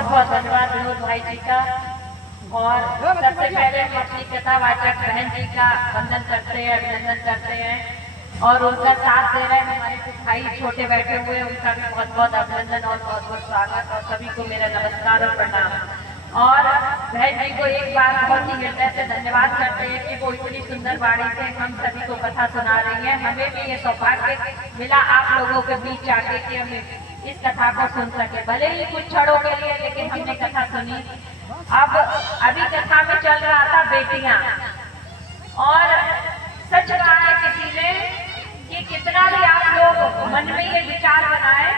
बहुत बहुत धन्यवाद विनोद भाई जी का। और सबसे पहले हम अपनी कथावाचक बहन जी का वंदन करते हैं, अभिनंदन करते हैं और उनका साथ दे रहे हैं हमारे कुछ भाई छोटे बैठे हुए हैं, उनका भी बहुत बहुत अभिनंदन और बहुत बहुत स्वागत। और सभी को मेरा नमस्कार और प्रणाम। और बहन जी को एक बार बहुत ही हृदय से धन्यवाद करते हैं कि वो इतनी सुंदर वाणी से हम सभी को कथा सुना रही हैं। हमें भी ये सौभाग्य मिला आप लोगों के बीच आके कि हम इस कथा को सुन सके, भले ही कुछ क्षणों के लिए, लेकिन हमने कथा सुनी। अब अभी कथा में चल रहा था बेटियां, और सच कहा है किसी ने कि कितना भी आप लोग मन में ये विचार बनाए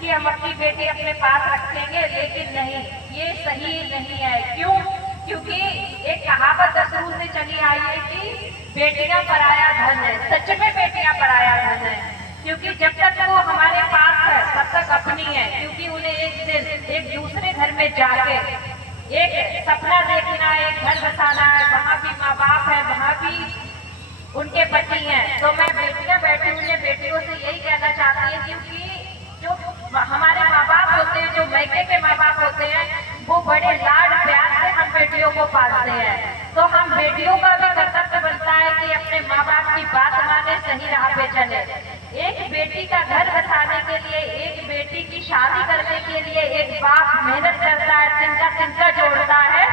कि हम अपनी बेटी अपने पास रखेंगे, लेकिन नहीं, ये सही नहीं है। क्यों? क्योंकि एक कहावत शुरू से चली आई है कि बेटियां पराया धन है। सच में बेटियां पराया धन है, क्योंकि जब तक वो हमारे पास है तब तक अपनी है। क्योंकि उन्हें एक दिन एक दूसरे घर में जाके एक सपना देखना है, एक घर बसाना है, वहाँ भी माँ बाप है, वहाँ भी उनके पति हैं। तो मैं बेटियां बैठी हुई हैं, बेटियों से यही कहना चाहती है, क्योंकि जो हमारे माँ बाप होते हैं, जो मैके के माँ बाप होते हैं, वो बड़े लाड प्यार से हम बेटियों को पालते हैं। तो हम बेटियों का भी कर्तव्य बनता है कि अपने माँ बाप की बात माने, सही राह पे चले। एक बेटी का घर बसाने के लिए, एक बेटी की शादी करने के लिए एक बाप मेहनत करता है, तिनका तिनका जोड़ता है।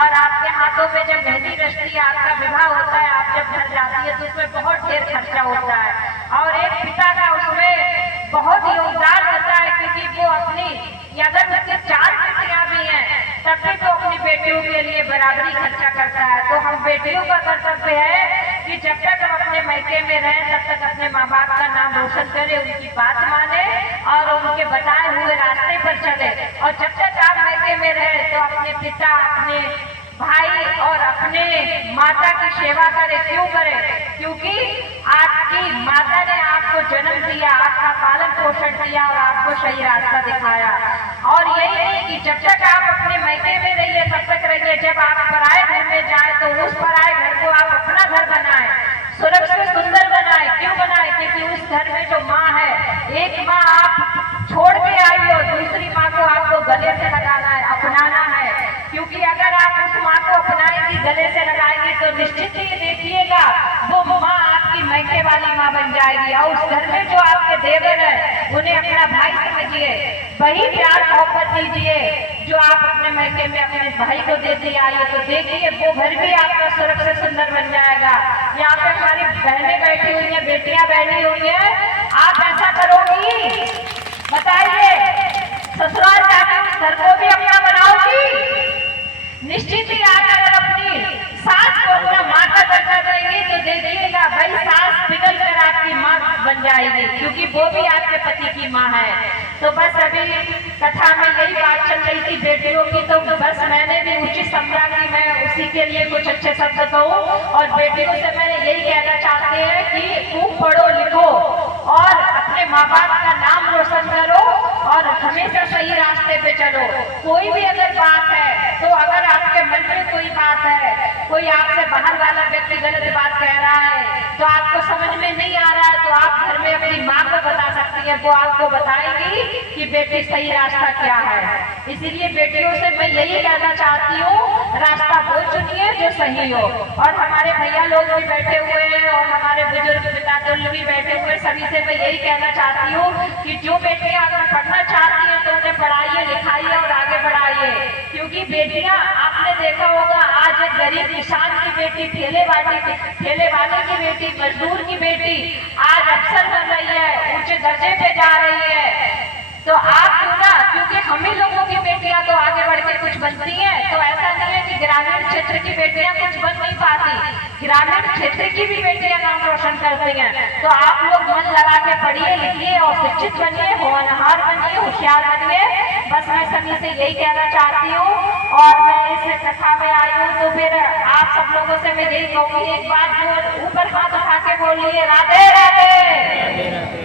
और आपके हाथों में जब मेहंदी रचती है, आपका विवाह होता है, आप जब घर जाती है तो उसमें बहुत ढेर खर्चा होता है। और एक पिता का उसमें बहुत योगदान होता है, क्योंकि वो अपनी, अगर उसके 4 बेटियां भी हैं तब भी तो अपनी बेटियों के लिए बराबरी खर्चा करता है। तो हम बेटियों का कर्तव्य है कि जब तक हम अपने मैके में रहें तब तक अपने माँ बाप का नाम रोशन करें, उनकी बात माने और उनके बताए हुए रास्ते पर चले। और जब तक आप मैके में रहे तो अपने पिता, अपने भाई और अपने माता की सेवा करें। क्यों करें? क्योंकि आपकी माता ने आपको जन्म दिया, आपका पालन पोषण किया और आपको सही रास्ता दिखाया। और यही नहीं कि जब तक आप अपने मैके में रहिए तब तक रहिए, जब आप पराए घर में जाए तो उस पराए घर को आप अपना घर बनाए, सुरक्षित सुंदर बनाए। क्यों बनाए? क्योंकि उस घर में जो माँ है, एक माँ आप छोड़ के आई हो, दूसरी माँ को आपको गले से लगाना है, अपनाना है। क्योंकि अगर आप उस माँ को अपनाएंगी, गले से लगाएंगी, तो निश्चित ही देखिएगा वो माँ आपकी मैके वाली माँ बन जाएगी। और उस घर में जो आपके देवर है उन्हें अपना भाई समझिए, वही प्यार मोहब्बत दीजिए जो आप अपने मैके में अपने भाई को देते आइए। तो देखिए वो घर भी आपका सुरक्षित सुंदर बन जाएगा। यहाँ पे हमारी बहनें बैठी हुई हैं, बेटियां बैठी हुई हैं, आप ऐसा करोगी? बताइए, ससुराल जाकर उस घर को भी अपना बनाओगी? निश्चित ही आप अगर अपनी सास को अपना माँ का दर्जा देंगे तो देखिएगा भाई सास पिघल कर आपकी माँ बन जाएगी, क्योंकि वो भी आपके पति की माँ है। तो बस अभी कथा में यही बात चल रही थी बेटियों की, तो बस मैंने भी उचित समझा कि मैं उसी के लिए कुछ अच्छे शब्द कहूँ। और बेटियों से मैंने यही कहना चाहते हैं कि खूब पढ़ो लिखो और अपने माँ बाप का नाम रोशन करो और हमेशा सही रास्ते पे चलो। कोई भी अगर बात है, तो अगर आपके मन में कोई बात है, कोई आपसे बाहर वाला व्यक्ति गलत बात कह रहा है, तो आपको समझ में नहीं आ रहा है, तो आप घर में अपनी माँ को बता सकती हैं, वो आपको बताएगी कि बेटी सही रास्ता क्या है। इसीलिए बेटियों से मैं यही कहना चाहती हूँ, रास्ता वो चुनिए जो सही हो। और हमारे भैया लोग भी बैठे हुए हैं और हमारे बुजुर्ग पिता भी बैठे हुए, सभी से मैं यही कहना चाहती हूँ कि जो बेटियां अगर पढ़ना चाहती हैं तो उन्हें पढ़ाइए, लिखाइए और आगे बढ़ाइए। क्योंकि बेटियां, आपने देखा होगा, आज एक गरीब किसान की बेटी, ठेले वाले की बेटी, मजदूर की बेटी आज अफसर बन रही है, ऊंचे दर्जे पे जा रही है। तो आप क्यों ना, क्योंकि हम ही लोगों की बेटियां तो आगे बढ़ के कुछ बनती हैं। तो ऐसा नहीं है कि ग्रामीण क्षेत्र की बेटियां कुछ बन नहीं पाती, ग्रामीण क्षेत्र की भी बेटियां नाम रोशन करती हैं। तो आप लोग मन लगा के पढ़िए, लिखिए और शिक्षित बनिए, होनहार बनिए, होशियार बनिए। बस मैं सभी से यही कहना चाहती हूँ। और मैं इस कथा में आई हूँ तो फिर आप सब लोगों से मैं यही कहूँगी, एक बात जो ऊपर हाथ उठा के बोलिए, राधे राधे।